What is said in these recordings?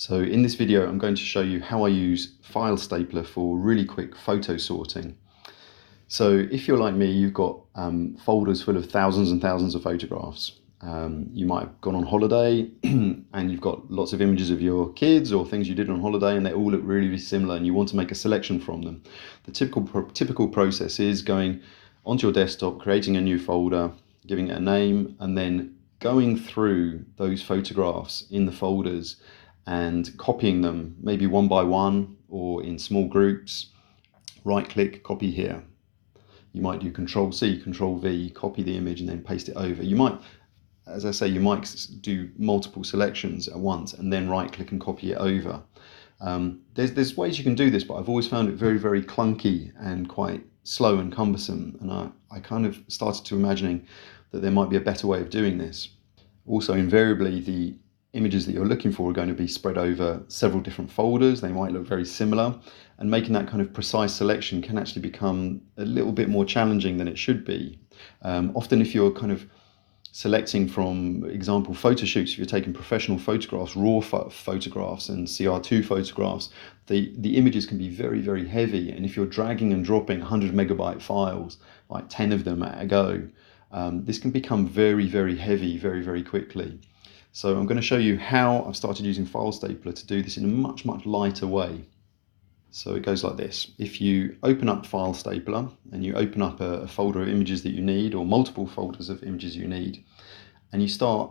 So in this video, I'm going to show you how I use File Stapler for really quick photo sorting. So if you're like me, you've got folders full of thousands and thousands of photographs. You might have gone on holiday and you've got lots of images of your kids or things you did on holiday, and they all look really, really similar, and you want to make a selection from them. The typical process is going onto your desktop, creating a new folder, giving it a name, and then going through those photographs in the folders and copying them maybe one by one or in small groups. Right click, copy here. You might do Control C, Control V, copy the image and then paste it over. You might, as I say, you might do multiple selections at once and then right click and copy it over. There's ways you can do this, but I've always found it very, very clunky and quite slow and cumbersome. And I kind of started to imagining that there might be a better way of doing this. Also, invariably, the images that you're looking for are going to be spread over several different folders. They might look very similar, and making that kind of precise selection can actually become a little bit more challenging than it should be. Often if you're kind of selecting from example photo shoots, if you're taking professional photographs, raw photographs and CR2 photographs, the images can be very, very heavy, and if you're dragging and dropping 100 megabyte files, like 10 of them at a go, this can become very, very heavy very, very quickly. So I'm going to show you how I've started using File Stapler to do this in a much, much lighter way. So it goes like this. If you open up File Stapler and you open up a folder of images that you need, or multiple folders of images you need, and you start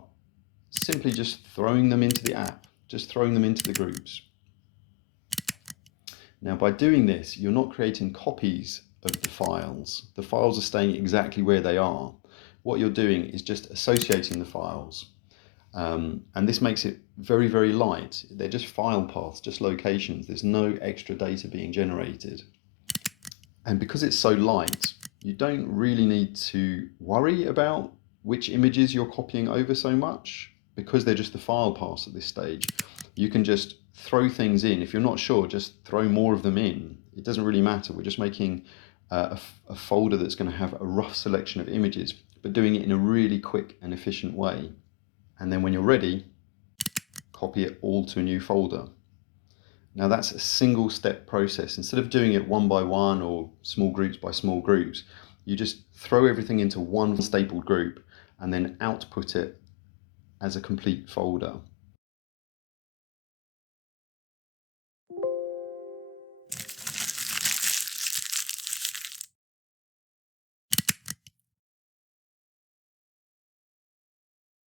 simply just throwing them into the app, just throwing them into the groups. Now by doing this, you're not creating copies of the files. The files are staying exactly where they are. What you're doing is just associating the files. And this makes it very, very light. They're just file paths, just locations. There's no extra data being generated. And because it's so light, you don't really need to worry about which images you're copying over so much, because they're just the file paths at this stage. You can just throw things in. If you're not sure, just throw more of them in. It doesn't really matter. We're just making a folder that's going to have a rough selection of images, but doing it in a really quick and efficient way. And then when you're ready, copy it all to a new folder. Now that's a single step process. Instead of doing it one by one or small groups by small groups, you just throw everything into one stapled group and then output it as a complete folder.